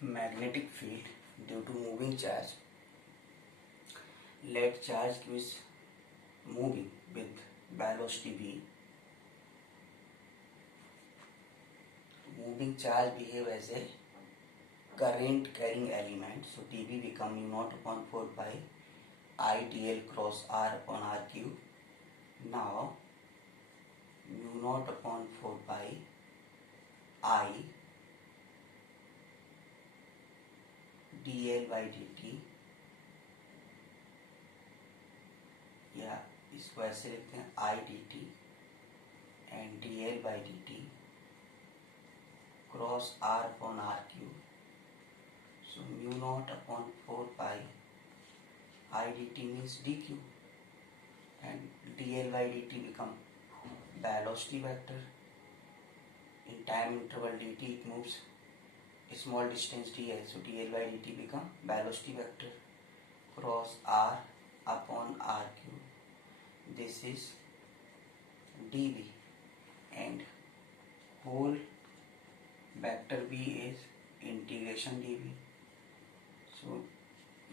magnetic field due to moving charge. Let charge is moving with velocity v. Moving charge behave as a current carrying element, so dv become mu naught upon 4 pi I dl cross r upon r cube. Now mu naught upon 4 pi I dl by dt, या इसको ऐसे लिखते हैं I dt and dl by dt cross r upon r cube. So mu naught upon 4 pi I dt means dq and dl by dt become velocity vector. In time interval dt it moves a small distance dl, so dl by dt become velocity vector cross r upon r cube. This is dv and whole vector v is integration dv. So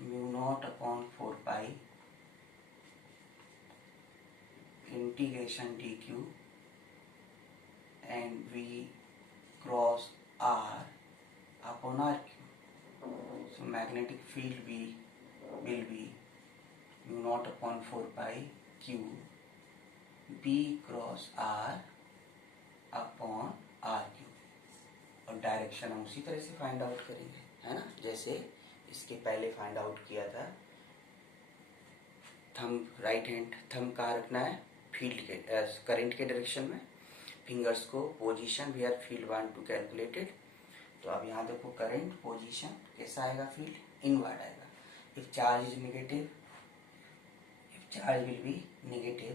mu naught upon 4 pi integration dq and v cross r upon r cube. So magnetic field v will be mu naught upon 4 pi q b cross r upon r cube. और direction हम उसी तरह से find out करेंगे, है ना, जैसे इसके पहले फाइंड आउट किया था. थंब राइट हैंड थंब कहाँ रखना है, फील्ड के करंट के डायरेक्शन में, फिंगर्स को position we are field want to calculated. तो अब यहाँ देखो करंट पोजीशन कैसा आएगा, फील्ड इनवर्ड आएगा. If charge is negative, if charge will be negative,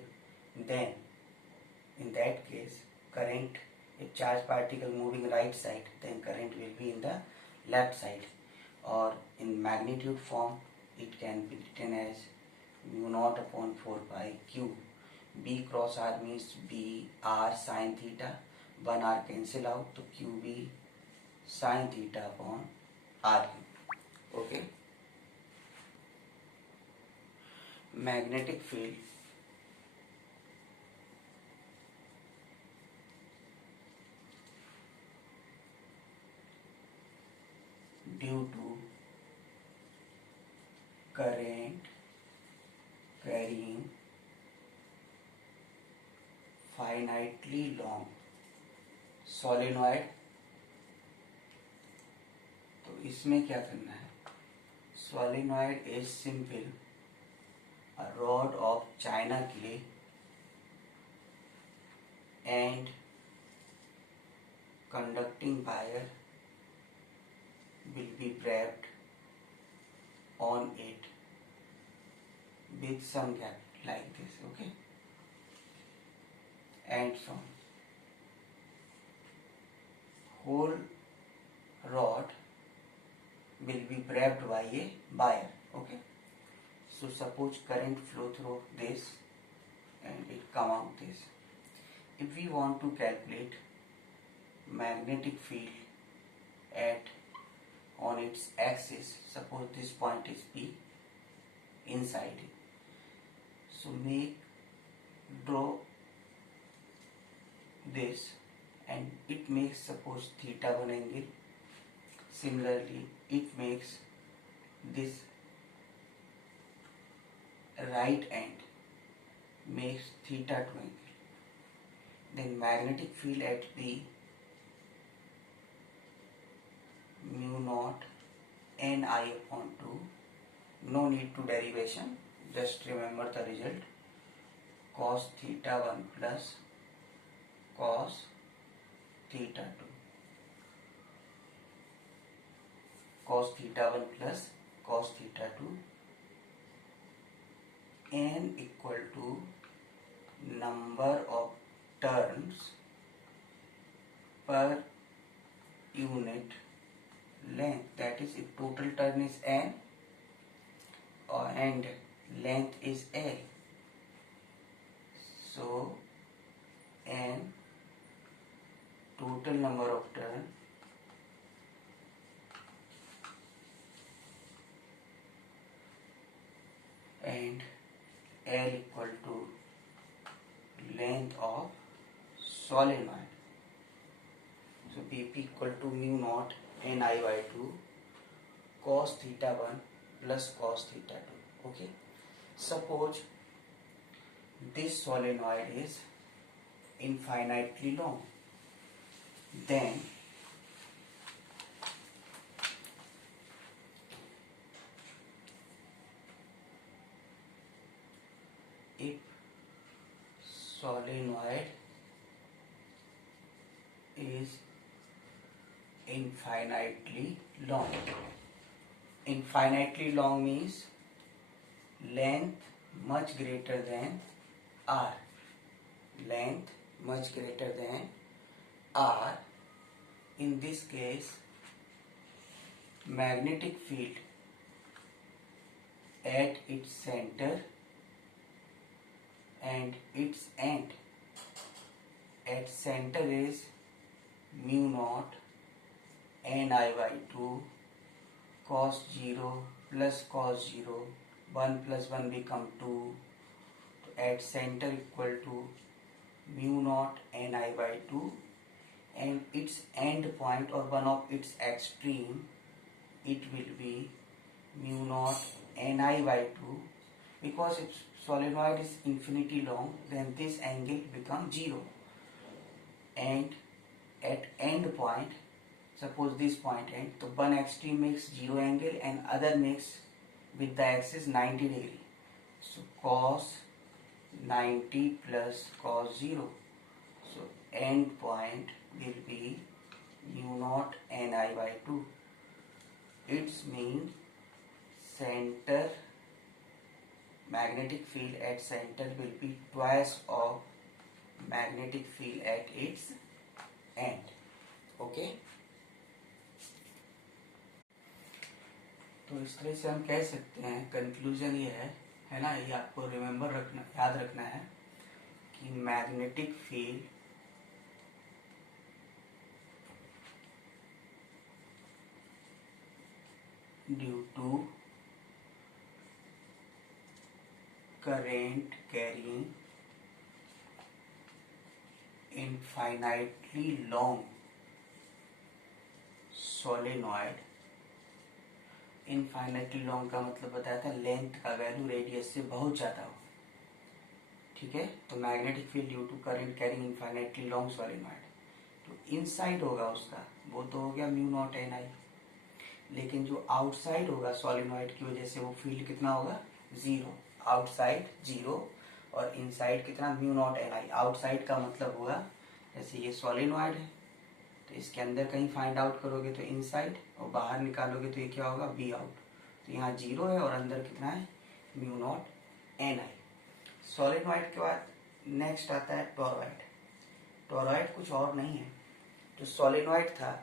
then in that case current, if charge particle moving right side, then current will be in the left side. Or in magnitude form it can be written as mu naught upon 4 pi q b cross r means b r sin theta, 1 r cancel out, तो q b sin theta upon r cube. Okay, magnetic field due to current carrying finitely long solenoid. तो इसमें क्या करना है, solenoid is simple a rod of china clay and conducting wire will be wrapped on it with some gap like this. Okay, and so on. Whole rod will be wrapped by a wire. Okay, so suppose current flow through this and it come out this. If we want to calculate magnetic field at on its axis, suppose this point is P inside it, so draw this and it makes suppose theta 1 angle. Similarly it makes this right end makes theta 2 angle. Then magnetic field at P mu naught n I upon 2, no need to derivation, just remember the result, cos theta 1 plus cos theta 2, cos theta 1 plus cos theta 2, n equal to number of turns per unit length, that is if total turn is n and length is L, so n total number of turn L equal to length of solenoid. So Bp equal to mu naught Ni by 2 cos theta 1 plus cos theta 2. Okay. Suppose this solenoid is infinitely long. Then if solenoid is infinitely long means length much greater than r. Length much greater than r. In this case, magnetic field at its center and its end at center is mu naught Ni by 2 cos 0 plus cos 0, 1 plus 1 become 2. At center equal to mu naught Ni by 2, and its end point or one of its extreme, it will be mu naught Ni by 2. Because if solenoid is infinity long, then this angle becomes 0. And at end point, suppose this point end, so one extreme makes 0 angle and other makes with the axis 90 degree. So cos 90 plus cos 0. So end point will be mu naught Ni by 2. Its mean center magnetic field at center will be twice of magnetic field at its end. Okay. तो इस तरह से हम कह सकते हैं, conclusion ये है ना, ये आपको रिमेम्बर रखना, याद रखना है कि magnetic field due to current carrying infinitely long solenoid. Infinitely long का मतलब बताया था लेंथ का वैल्यू रेडियस से बहुत ज़्यादा हो. ठीक है. तो magnetic field due to current carrying infinitely long solenoid, तो इनसाइड होगा उसका, वो तो हो गया म्यू नॉट एन आई. लेकिन जो आउटसाइड होगा सॉलिनॉइड की वजह से वो फील्ड कितना होगा, जीरो. आउटसाइड जीरो और इनसाइड कितना, mu not an I. Outside का मतलब होगा जैसे ये सॉलिनॉइड है तो इसके अंदर कहीं फाइंड आउट करोगे तो इनसाइड, और बाहर निकालोगे तो ये क्या होगा, बी आउट. तो यहाँ जीरो है और अंदर कितना है, mu not an I. Solenoid के बाद नेक्स्ट आता है टोरॉइड. टोरॉइड कुछ और नहीं है, जो सॉलिनॉइड था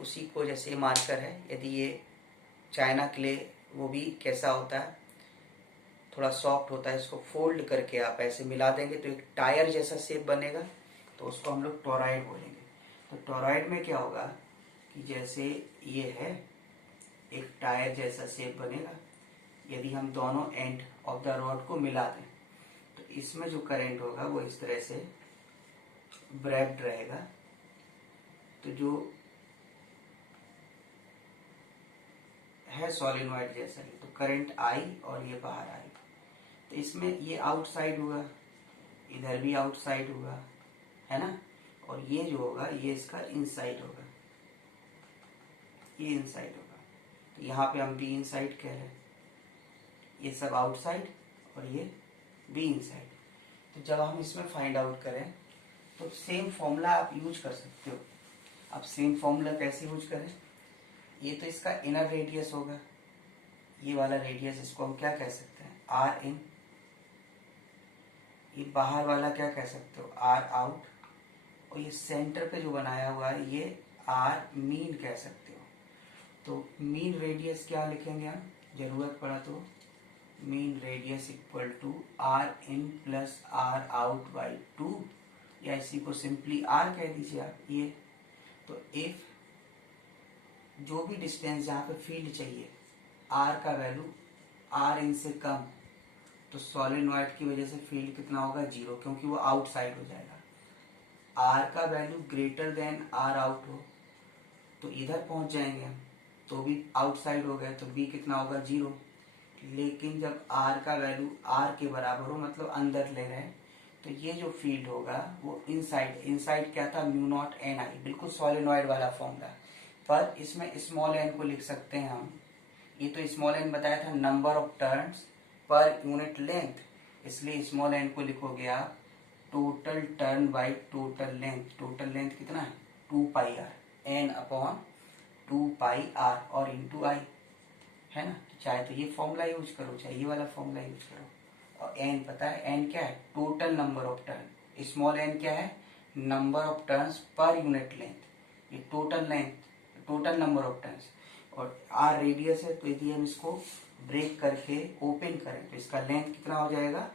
उसी को, जैसे मार्कर है, यदि ये चाइना क्ले, वो भी कैसा होता है, थोड़ा सॉफ्ट होता है, इसको फोल्ड करके आप ऐसे मिला देंगे तो एक टायर जैसा शेप बनेगा, तो उसको हम लोग टोरॉइड बोलेंगे. तो टोरॉइड में क्या होगा कि जैसे ये है एक टायर जैसा शेप बनेगा. यदि हम दोनों एंड ऑफ द रॉड को मिला दें तो इसमें जो करंट होगा वो इस तरह से ब्रैप्ड रहेगा. तो जो है सॉलिनॉइड जैसा ही, तो करंट आई और ये बाहर आई. तो इसमें ये आउटसाइड होगा, इधर भी आउटसाइड होगा, है ना. और ये जो होगा ये इसका इनसाइड होगा, ये इनसाइड होगा. तो यहाँ पे हम बी इनसाइड कह रहे हैं, ये सब आउटसाइड और ये बी इनसाइड. तो जब हम इसमें फाइंड आउट करें तो सेम फॉर्मूला आप यूज कर सकते हो. अब सेम फॉर्मूला कैसे यूज करें, ये तो इसका इनर रेडियस होगा, ये वाला रेडियस, इसको हम क्या कह सकते हैं, आर इन. ये बाहर वाला क्या कह सकते हो, आर आउट. और ये सेंटर पे जो बनाया हुआ है ये आर मीन कह सकते हो. तो मीन रेडियस क्या लिखेंगे हम, जरूरत पड़ा तो, mean radius equal to R in plus R out by 2, या इसी को सिंपली आर कह दीजिए आप. ये तो इफ जो भी डिस्टेंस जहाँ पे फील्ड चाहिए, आर का वैल्यू आर इन से कम तो सोलेनॉइड की वजह से फील्ड कितना होगा, 0, क्योंकि वो आउटसाइड हो जाएगा। आर का value greater than R out हो तो इधर पहुंच जाएंगे हम, तो भी आउटसाइड हो गए, तो बी कितना होगा, 0। लेकिन जब आर का वैल्यू आर के बराबर हो, मतलब अंदर ले रहे हैं, तो ये जो फील्ड होगा वो इनसाइड, इनसाइड क्या था, म्यू नॉट एन आई, बिल्कुल सोलेनॉइड वाला फॉर्मूला। पर इसमें स्मॉल एन को लिख सकते हैं हम, ये तो स्मॉल एन बताया था number of turns per unit length, इसलिए स्मॉल एन को लिखोगे आप total turn by total length. Total length कितना है, 2 pi R, N upon 2 pi R और इंटू आई, है ना। चाहे तो ये फॉर्मूला यूज करो, चाहे ये वाला फॉर्मूला यूज करो। और एन पता है, एन क्या है, total number of turn. Small N क्या है, number of turns per unit length. ये total length, total number of turns, और आर रेडियस है, तो यदि हम इसको ब्रेक करके ओपन करें तो इसका लेंथ कितना हो जाएगा,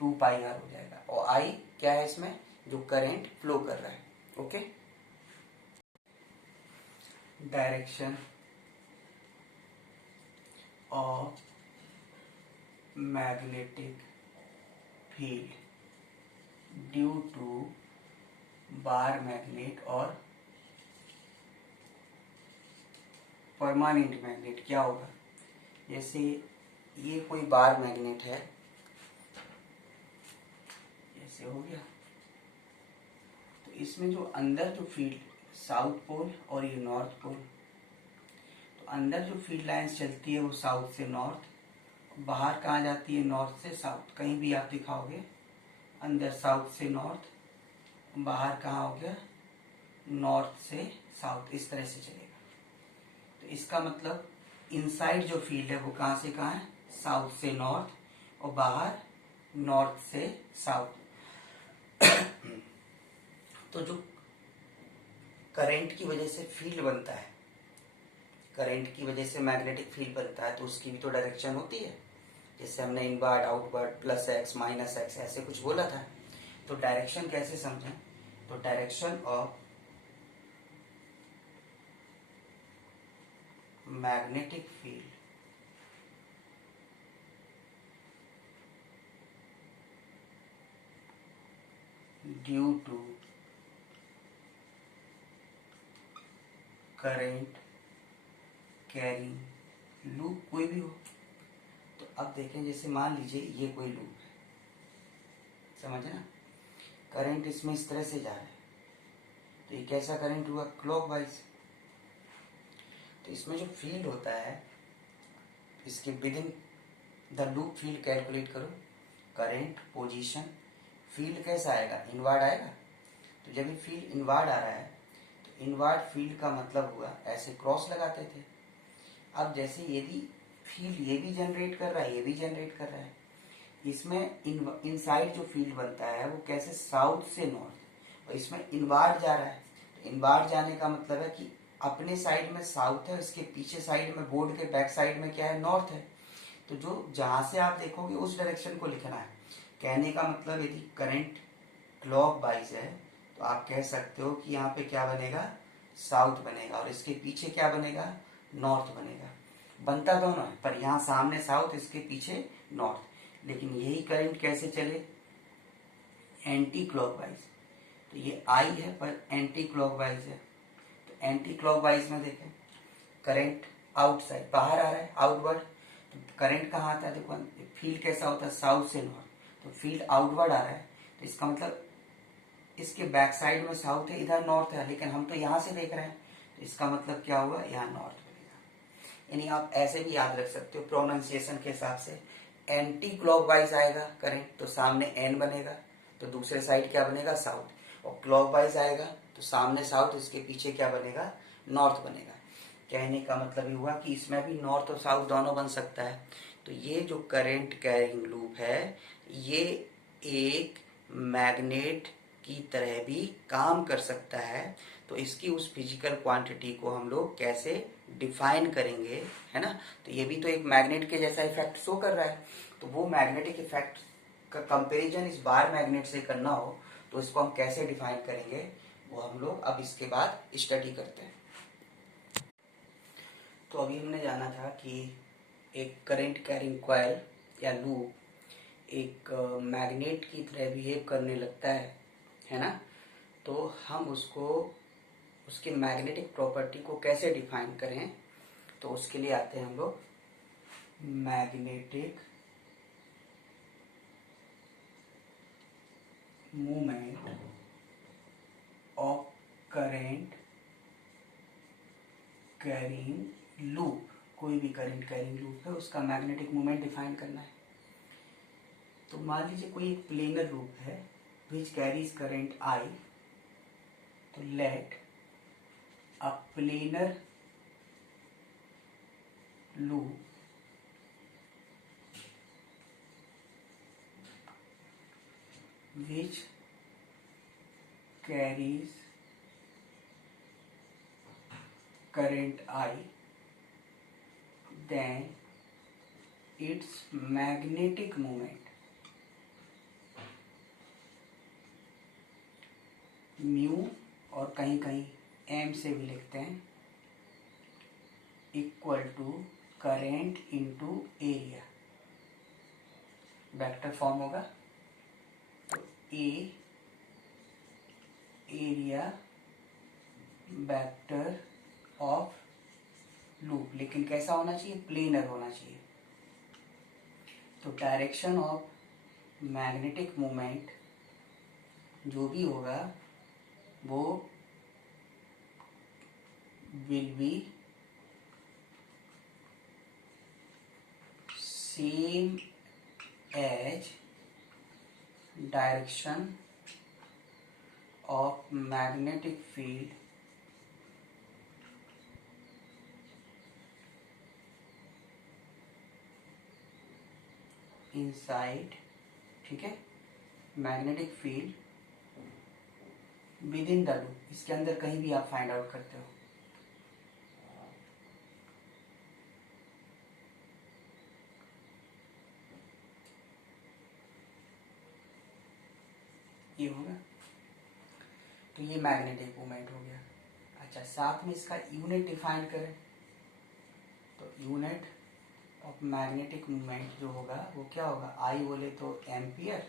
2 पाई आर हो जाएगा। और आई क्या है इसमें, जो करंट फ्लो कर रहा है। Okay, direction of magnetic field due to bar magnet और परमानेंट मैग्नेट क्या होगा। जैसे ये कोई बार मैग्नेट है, ऐसे हो गया, तो इसमें जो अंदर जो फील्ड, साउथ पोल और ये नॉर्थ पोल, तो अंदर जो फील्ड लाइंस चलती है वो साउथ से नॉर्थ, बाहर कहाँ जाती है, नॉर्थ से साउथ। कहीं भी आप दिखाओगे अंदर साउथ से नॉर्थ, बाहर कहाँ हो गया, नॉर्थ से साउथ, इस तरह से चलेगा। तो इसका मतलब इनसाइड जो फील्ड है वो कहाँ से कहाँ है, साउथ से नॉर्थ, और बाहर नॉर्थ से साउथ। तो जो करंट की वजह से फील्ड बनता है, करंट की वजह से मैग्नेटिक फील्ड बनता है, तो उसकी भी तो डायरेक्शन होती है। जैसे हमने inward, outward, plus X, minus X, ऐसे कुछ बोला था। तो डायरेक्शन कैसे समझें, तो direction of magnetic field due to current carrying loop, कोई भी हो। तो अब देखें, जैसे मान लीजिए ये कोई लूप है, समझे ना, करंट इसमें इस तरह से जा रहा है, तो ये कैसा करंट हुआ, क्लॉकवाइज। तो इसमें जो फील्ड होता है, इसके with in the loop field calculate करो, करंट, पोजीशन, फील्ड कैसा आएगा, इनवर्ड आएगा। तो जब ये फील्ड इनवर्ड आ रहा है, तो इनवर्ड फील्ड का मतलब हुआ ऐसे क्रॉस लगाते थे। अब जैसे यदि फील्ड ये भी जनरेट कर रहा है, ये भी जनरेट कर रहा है, इसमें इनसाइड जो फील्ड बनता है वो कैसे, साउथ से नॉर्थ, और इसमें इनवर्ड जा रहा है। तो इनवर्ड जाने का मतलब है कि अपने साइड में साउथ है, इसके पीछे साइड में, बोर्ड के बैक साइड में क्या है, नॉर्थ है। तो जो जहां से आप देखोगे उस डायरेक्शन को लिखना है। कहने का मतलब यदि करंट क्लॉक वाइज है, तो आप कह सकते हो कि यहाँ पे क्या बनेगा, साउथ बनेगा, और इसके पीछे क्या बनेगा, नॉर्थ बनेगा। बनता दोनों है, पर यहाँ सामने साउथ, इसके पीछे नॉर्थ। लेकिन यही करंट कैसे चले, एंटी क्लॉकवाइज। तो ये आई है पर एंटी क्लॉकवाइज है। तो एंटी क्लॉकवाइज में देखें, करंट आउटसाइड, बाहर आ रहा है, आउटवर्ड। तो करंट कहाँ आता है, देखो फील्ड कैसा होता है, साउथ से नॉर्थ, तो फील्ड आउटवर्ड आ रहा है। तो इसका मतलब इसके बैक साइड में साउथ है, इधर नॉर्थ है, लेकिन हम तो यहाँ से देख रहे हैं, तो इसका मतलब क्या हुआ, यहाँ नॉर्थ बनेगा। यानी आप ऐसे भी याद रख सकते हो प्रोनाउंसिएशन के हिसाब से, एंटी क्लॉकवाइज आएगा करंट तो सामने एन बनेगा, तो दूसरे साइड क्या बनेगा, साउथ। और क्लॉकवाइज आएगा तो सामने साउथ, इसके पीछे क्या बनेगा, नॉर्थ बनेगा। कहने का मतलब ये हुआ कि इसमें भी नॉर्थ और साउथ दोनों बन सकता है। तो ये जो करंट कैरिंग लूप है, ये एक मैग्नेट की तरह भी काम कर सकता है। तो इसकी उस फिजिकल क्वांटिटी को हम लोग कैसे डिफाइन करेंगे, है ना। तो ये भी तो एक मैग्नेट के जैसा इफेक्ट शो कर रहा है। तो वो मैग्नेटिक इफेक्ट का कंपैरिजन इस बार मैग्नेट से करना हो, तो इसको हम कैसे डिफाइन करेंगे, वो हम लोग अब इसके बाद स्टडी करते हैं। तो अभी हमने जाना था कि एक करंट कैरिंग कॉइल या लूप एक मैग्नेट की तरह बिहेव करने लगता है ना, तो हम उसको उसके मैग्नेटिक प्रॉपर्टी को कैसे डिफाइन करें, तो उसके लिए आते हैं हम लोग magnetic movement of current carrying loop. कोई भी करंट कैरिंग लूप है उसका मैग्नेटिक मूवमेंट डिफाइन करना है। तो मान लीजिए कोई एक प्लेनर लूप है विच कैरीज करंट आई, तो let a planar loop which carries current I, then its magnetic moment mu, और कहीं कहीं एम से भी लिखते हैं, equal to current into area. Vector form होगा, तो A area vector of loop, लेकिन कैसा होना चाहिए, प्लेनर होना चाहिए। तो डायरेक्शन ऑफ मैग्नेटिक मूवमेंट जो भी होगा वो will be same as direction of magnetic field inside, ठीक है, magnetic field within the loop, इसके अंदर कहीं भी आप फाइंड आउट करते हो। ये होगा, तो ये मैग्नेटिक मूवमेंट हो गया। अच्छा, साथ में इसका यूनिट डिफाइन करें, तो यूनिट ऑफ मैग्नेटिक मूवमेंट जो होगा वो क्या होगा, आई बोले तो एम्पियर,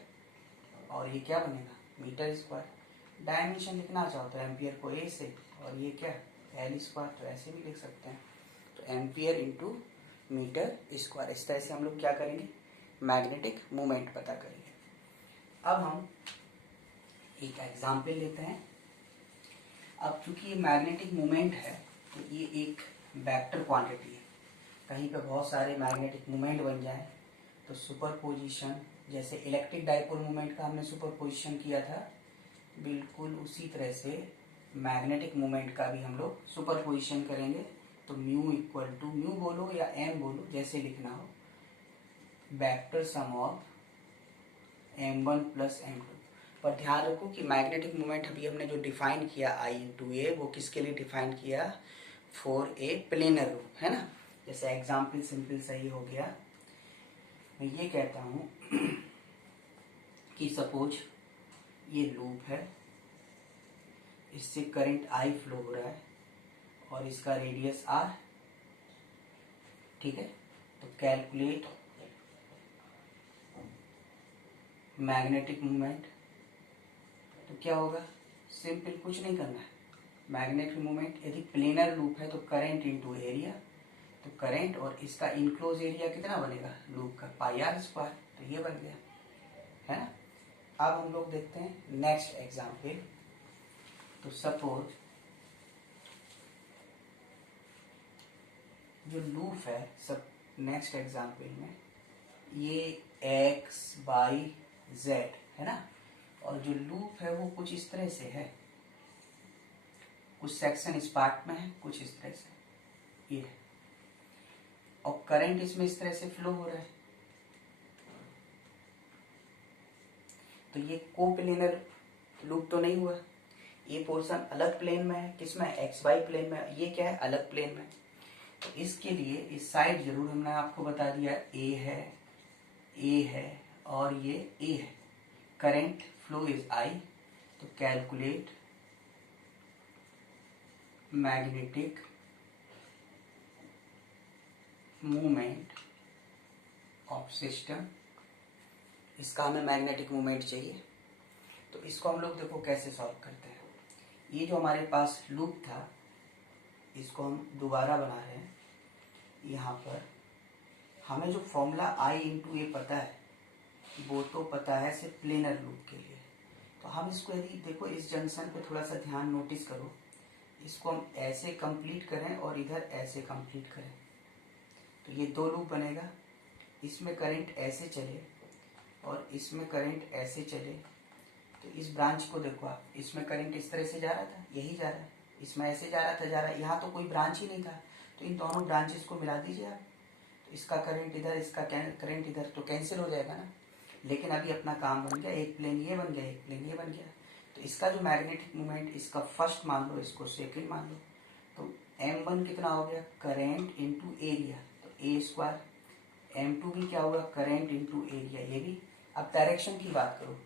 और ये क्या बनेगा, मीटर स्क्वायर। डायमेंशन लिखना चाहो तो एम्पियर को ए से, और ये क्या एल स्क्वायर, तो ऐसे भी लिख सकते हैं। तो एम्पियर इंटू मीटर स्क्वायर, इस तरह से हम लोग क्या करेंगे, मैग्नेटिक मूवमेंट पता करेंगे। अब हम एक एग्जाम्पल लेते हैं। अब चूंकि ये मैग्नेटिक मूवमेंट है तो ये एक वेक्टर क्वांटिटी है, कहीं पे बहुत सारे मैग्नेटिक मूवमेंट बन जाए तो सुपरपोजिशन, जैसे इलेक्ट्रिक डाइपोल मूवमेंट का हमने सुपरपोजिशन किया था, बिल्कुल उसी तरह से मैग्नेटिक मूवमेंट का भी हम लोग सुपरपोजिशन करेंगे। तो म्यू इक्वल टू, म्यू बोलो या एम बोलो, जैसे लिखना हो, vector sum of m1 plus m2। पर ध्यान रखो कि मैग्नेटिक मूवमेंट अभी हमने जो डिफाइन किया आई इंटू ए, वो किसके लिए डिफाइन किया, फॉर ए प्लेनर लूप, है ना। जैसे एग्जाम्पल सिंपल सही हो गया, मैं ये कहता हूँ कि सपोज ये लूप है, इससे करंट आई फ्लो हो रहा है और इसका रेडियस आर, ठीक है। तो कैलकुलेट मैग्नेटिक मूवमेंट, तो क्या होगा, सिंपल, कुछ नहीं करना है। मैग्नेटिक मूवमेंट यदि प्लेनर लूप है तो करंट इंटू एरिया, तो करंट और इसका इनक्लोज एरिया कितना बनेगा लूप का, पाई आर स्क्वायर, तो ये बन गया, है ना। अब हम लोग देखते हैं नेक्स्ट एग्जाम्पल। तो सपोज जो लूप है, सब नेक्स्ट एग्जाम्पल में ये एक्स वाई जेड है ना, और जो लूप है वो कुछ इस तरह से है, कुछ सेक्शन इस पार्ट में है, कुछ इस तरह से ये है, और करंट इसमें इस तरह से फ्लो हो रहा है। तो ये कोप्लेनर लूप तो नहीं हुआ, ये पोर्शन अलग प्लेन में है, किसमें, एक्स वाई प्लेन में, ये क्या है, अलग प्लेन में। तो इसके लिए इस साइड जरूर हमने आपको बता दिया ए है, ए है और ये ए है, करंट फ्लो इज आई। तो calculate magnetic movement of system इसका हमें मैग्नेटिक मोमेंट चाहिए। तो इसको हम लोग देखो कैसे सॉल्व करते हैं। ये जो हमारे पास लूप था इसको हम दोबारा बना रहे हैं। यहाँ पर हमें जो फॉर्मूला I इंटू ए पता है वो तो पता है सिर्फ प्लेनर लूप के लिए। तो हम इसको यदि देखो इस जंक्शन पे थोड़ा सा ध्यान नोटिस करो, इसको हम ऐसे कंप्लीट करें और इधर ऐसे कंप्लीट करें तो ये दो लूप बनेगा। इसमें करंट ऐसे चले और इसमें करंट ऐसे चले। तो इस ब्रांच को देखो आप, इसमें करंट इस तरह से जा रहा था, यही जा रहा है, इसमें ऐसे जा रहा था, जा रहा है, यहाँ तो कोई ब्रांच ही नहीं था। तो इन दोनों ब्रांचेस को मिला दीजिए आप, तो इसका करंट इधर, इसका करंट इधर, तो कैंसिल हो जाएगा ना। लेकिन अभी अपना काम बन गया, एक प्लेन ये बन गया, एक प्लेन ये बन गया। तो इसका जो मैग्नेटिक मोमेंट, इसका फर्स्ट मान लो, इसको सेकंड मान लो। तो M1 कितना हो गया, करेंट इंटू एरिया, तो ए स्क्वायर। M2 भी क्या होगा, करेंट इंटू एरिया, ये भी। अब डायरेक्शन की बात करो,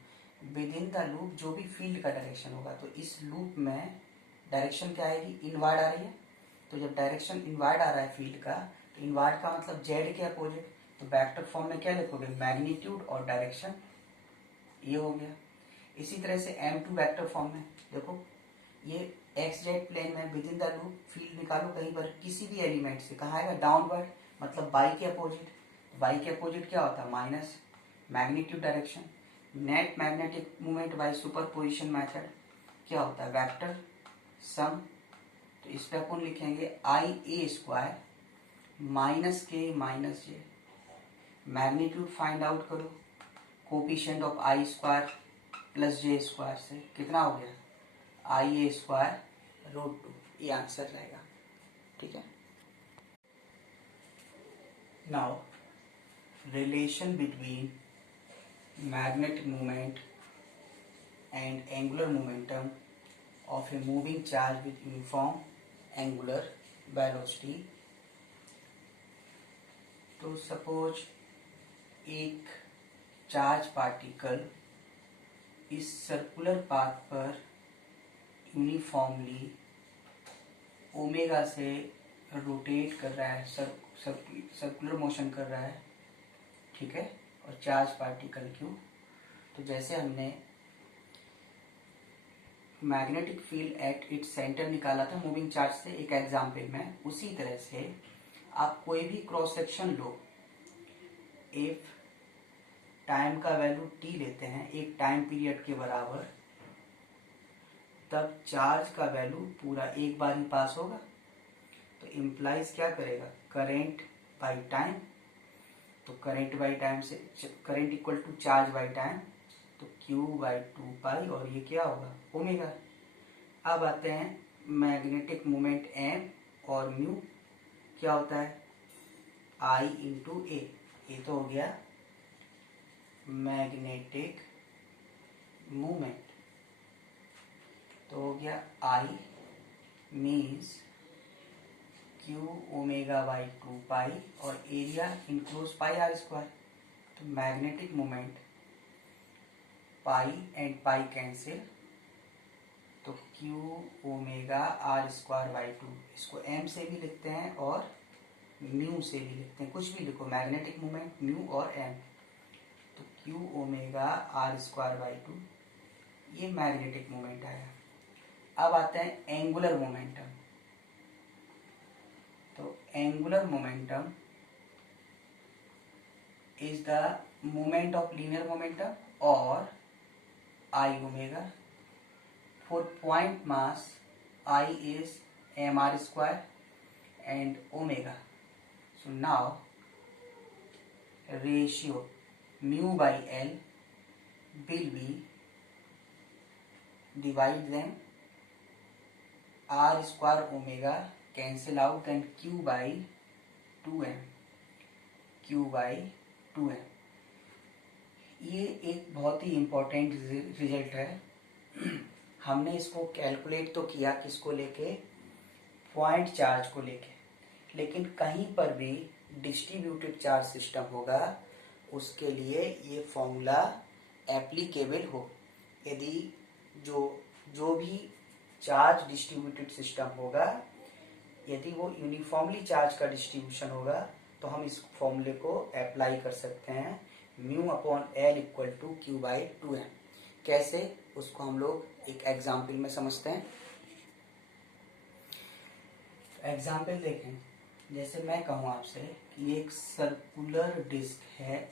विद इन द लूप जो भी फील्ड का डायरेक्शन होगा, तो इस लूप में डायरेक्शन क्या आएगी, इनवर्ड आ रही है। तो जब डायरेक्शन इनवर्ड आ रहा है फील्ड का, तो इनवर्ड का मतलब जेड के अपोजिट। तो वेक्टर फॉर्म में क्या लिखोगे, मैग्नीट्यूड और डायरेक्शन, ये हो गया। इसी तरह से M2 वेक्टर फॉर्म में देखो, ये एक्स जेड प्लेन में with in the loop field निकालो कहीं पर किसी भी एलिमेंट से, कहाँ आएगा, डाउनवर्ड, मतलब बाई के अपोजिट। बाई के अपोजिट क्या होता है, minus, magnitude direction. Net magnetic movement by superposition method क्या होता है, वेक्टर सम। तो इस पर अपन लिखेंगे आई ए स्क्वायर माइनस के माइनस जे। मैग्नीट्यूड फाइंड आउट करो, coefficient of I square plus J square से कितना हो गया, आई ए स्क्वायर रूट 2, ये आंसर रहेगा। ठीक है। Now relation between magnetic moment and angular momentum of a moving charge with uniform angular velocity। तो सपोज एक चार्ज पार्टिकल इस सर्कुलर पाथ पर यूनिफॉर्मली ओमेगा से रोटेट कर रहा है, सर्कुलर मोशन कर रहा है, ठीक है, और चार्ज पार्टिकल क्यू। तो जैसे हमने magnetic field at its centre निकाला था मूविंग चार्ज से एक एग्जाम्पल में, उसी तरह से आप कोई भी cross section low, if time का वैल्यू t लेते हैं एक टाइम पीरियड के बराबर, तब चार्ज का वैल्यू पूरा एक बार ही पास होगा। तो इम्प्लाइज क्या करेगा, करेंट बाई टाइम। तो करेंट बाई टाइम से current equal to charge by time, तो Q बाई 2 पाई, और ये क्या होगा, ओमेगा। अब आते हैं मैग्नेटिक मोमेंट M और म्यू क्या होता है, I इंटू ए। ये तो हो गया मैग्नेटिक मोमेंट, तो हो गया I means Q omega by 2 pi, और area enclose pi are square. तो magnetic moment pi and pi cancel, तो Q omega are square by 2, इसको M से भी लिखते हैं और म्यू से भी लिखते हैं, कुछ भी लिखो, मैग्नेटिक मोमेंट म्यू और M। तो Q omega are square by 2, ये मैग्नेटिक मोमेंट आया। अब आते हैं एंगुलर मोमेंटम। तो angular momentum is the moment of linear momentum और I omega. For point mass, I is mr square and omega. So now ratio mu by L will be, divide them, r square omega cancel out, then Q by 2m, Q by 2m। ये एक बहुत ही important result है। हमने इसको calculate तो किया किसको लेके, पॉइंट चार्ज को लेके, लेकिन कहीं पर भी डिस्ट्रीब्यूटेड चार्ज सिस्टम होगा उसके लिए ये फॉर्मूला एप्लीकेबल हो। यदि जो भी चार्ज डिस्ट्रीब्यूटेड सिस्टम होगा, यदि वो यूनिफॉर्मली चार्ज का डिस्ट्रीब्यूशन होगा, तो हम इस फॉर्मूले को अप्लाई कर सकते हैं mu upon L equal to Q by 2m। कैसे, उसको हम लोग एक एग्जाम्पल में समझते हैं। एग्जाम्पल देखें, जैसे मैं कहूँ आपसे कि एक सर्कुलर डिस्क है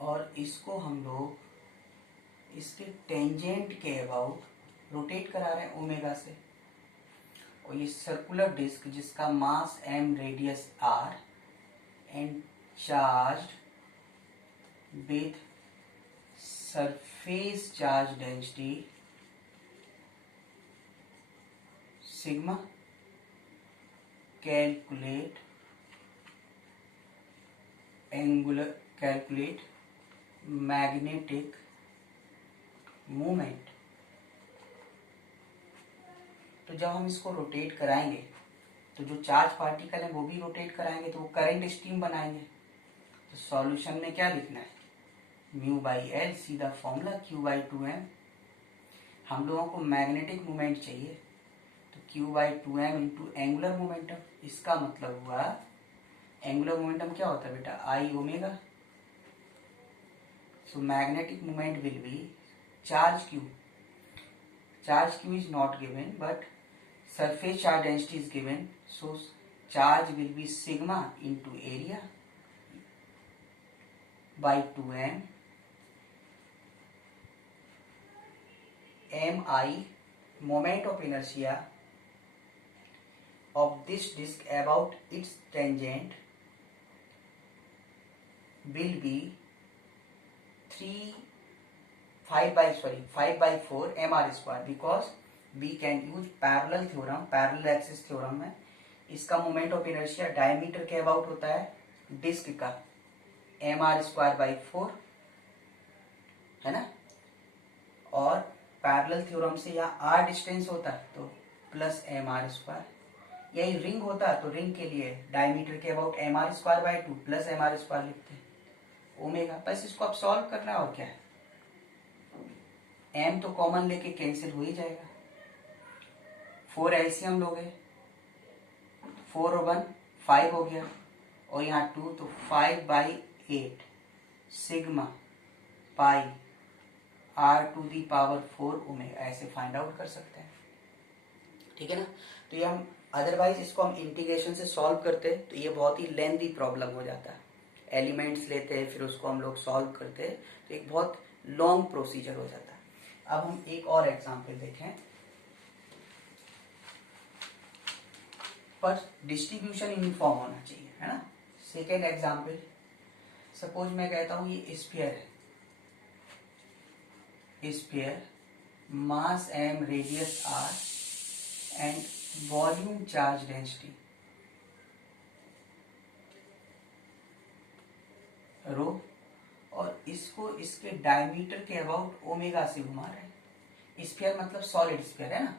और इसको हम लोग इसके टेंजेंट के अबाउट रोटेट करा रहे हैं ओमेगा से, और ये सर्कुलर डिस्क जिसका मास m, radius r and charge with surface charge density sigma, calculate magnetic moment. तो जब हम इसको रोटेट कराएंगे तो जो चार्ज पार्टिकल है वो भी रोटेट कराएंगे, तो वो करंट स्ट्रीम बनाएंगे। तो सॉल्यूशन में क्या लिखना है, म्यू बाई एल, सीधा फॉर्मूला क्यू बाई 2m। हम लोगों को मैग्नेटिक मोमेंट चाहिए, तो Q by 2m into angular momentum. इसका मतलब हुआ एंगुलर मोमेंटम क्या होता है बेटा, I omega. So magnetic moment will be charge Q is not given, but surface charge density is given, so charge will be sigma into area by 2m mi, moment of inertia of this disk about its tangent will be 5 by 4 mr square, because we can use parallel theorem, parallel axis theorem में इसका moment of inertia diameter के about होता है disc का mr square by 4, है ना। और parallel theorem से यहाँ r डिस्टेंस होता है तो प्लस mr स्क्वायर। यही रिंग होता है तो रिंग के लिए डायमीटर के about mr square by 2 plus mr square लिखते हैं ओमेगा। बस इसको आप सॉल्व करना है और क्या है, m तो कॉमन लेके कैंसिल हो ही जाएगा। 4 एलसीएम लोगे, 4 और 1 5 हो गया, और यहाँ 2 तो 5 by 8 sigma pi r to the power 4 omega, ऐसे फाइंड आउट कर सकते हैं, ठीक है ना। तो ये हम अदरवाइज इसको हम इंटीग्रेशन से सॉल्व करते हैं तो ये बहुत ही लेंथी प्रॉब्लम हो जाता है। एलिमेंट्स लेते हैं फिर उसको हम लोग सॉल्व करते हैं तो एक बहुत लॉन्ग प्रोसीजर हो जाता है। अब हम एक और एग्जांपल देखें, पर डिस्ट्रीब्यूशन यूनिफॉर्म होना चाहिए, है ना। सेकेंड एग्जांपल, सपोज मैं कहता हूं ये स्फीयर है, sphere mass m, radius r and volume charge density rho, और इसको इसके डायमीटर के अबाउट ओमेगा से घुमा रहे हैं। स्फीयर मतलब सॉलिड स्फीयर, है ना।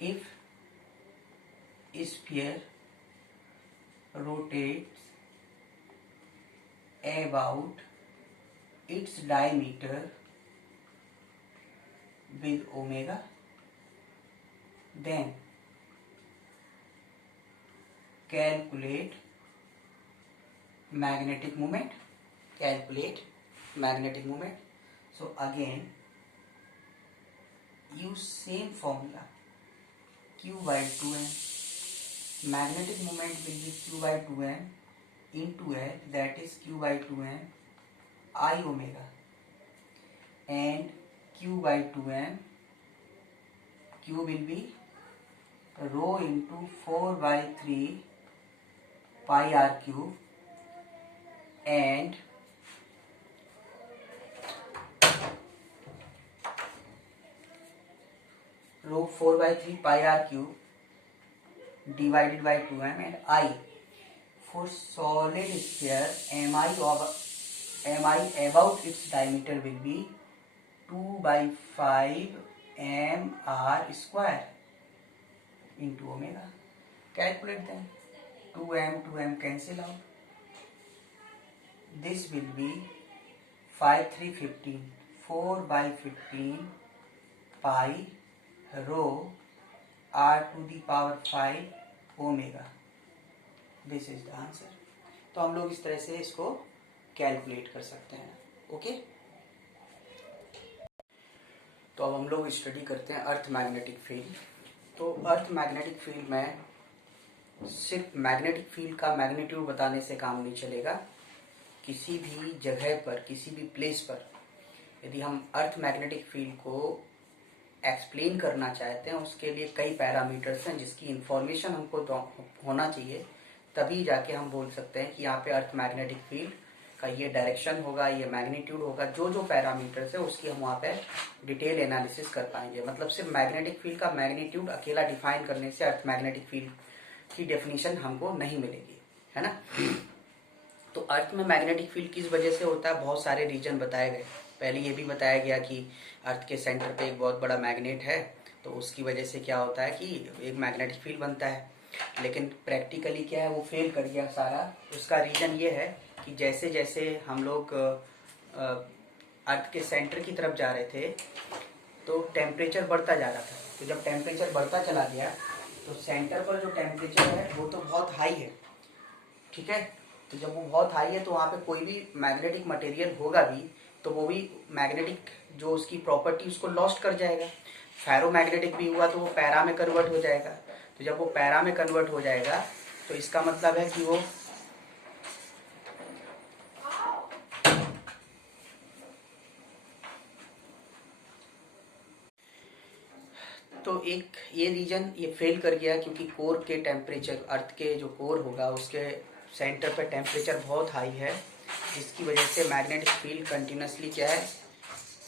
If sphere rotates about its diameter with omega, then calculate magnetic moment, so again use same formula q by 2m, magnetic moment will be q by 2m into L, that is q by 2m I omega, and q by 2m, q will be rho into 4 by 3 pi r cube, and rho 4 by 3 pi r cube divided by 2m, and I for solid sphere mi about its diameter will be 2 by 5 mr square into omega. Calculate them. 2m cancel out. This will be 5 3 15, 4 by 15 pi rho r to the power 5 omega, this is the answer. तो हम लोग इस तरह से इसको calculate कर सकते हैं। ओके, तो अब हम लोग स्टडी करते हैं अर्थ मैग्नेटिक फील्ड। तो अर्थ मैग्नेटिक फील्ड में सिर्फ मैग्नेटिक फील्ड का मैग्नीट्यूड बताने से काम नहीं चलेगा। किसी भी जगह पर, किसी भी प्लेस पर यदि हम अर्थ मैग्नेटिक फील्ड को एक्सप्लेन करना चाहते हैं, उसके लिए कई पैरामीटर्स हैं जिसकी इंफॉर्मेशन हमको होना चाहिए, तभी जाके हम बोल सकते हैं कि यहाँ पे अर्थ मैग्नेटिक फील्ड का ये डायरेक्शन होगा, ये मैग्नीट्यूड होगा। जो जो पैरामीटर्स है उसकी हम वहाँ पे डिटेल एनालिसिस कर पाएंगे। मतलब सिर्फ मैग्नेटिक फील्ड का मैग्नीट्यूड अकेला डिफाइन करने से अर्थ मैग्नेटिक फील्ड की डेफिनेशन हमको नहीं मिलेगी, है ना। तो अर्थ में मैग्नेटिक फील्ड किस वजह से होता है, बहुत सारे रीजन बताए गए। पहले ये भी बताया गया कि अर्थ के सेंटर पे एक बहुत बड़ा मैग्नेट है, तो उसकी वजह से क्या होता है कि एक मैग्नेटिक फील्ड बनता है। लेकिन प्रैक्टिकली क्या है, वो फेल कर गया सारा। उसका रीजन ये है कि जैसे जैसे हम लोग अर्थ के सेंटर की तरफ जा रहे थे तो टेम्परेचर बढ़ता जा रहा था। तो जब टेम्परेचर बढ़ता चला गया तो सेंटर पर जो टेम्परेचर है वो तो बहुत हाई है, ठीक है। तो जब वो बहुत हाई है तो वहाँ पे कोई भी मैग्नेटिक मटेरियल होगा भी तो वो भी मैग्नेटिक जो उसकी प्रॉपर्टी उसको लॉस्ट कर जाएगा। फेरोमैग्नेटिक भी हुआ तो वो पैरा में कन्वर्ट हो जाएगा। तो जब वो पैरा में कन्वर्ट हो जाएगा तो इसका मतलब है कि वो तो एक ये रीजन ये फेल कर गया क्योंकि कोर के टेम्परेचर, अर्थ के जो कोर होगा उसके सेंटर पर टेम्परेचर बहुत हाई है, जिसकी वजह से मैग्नेटिक फील्ड कंटिन्यूसली क्या है,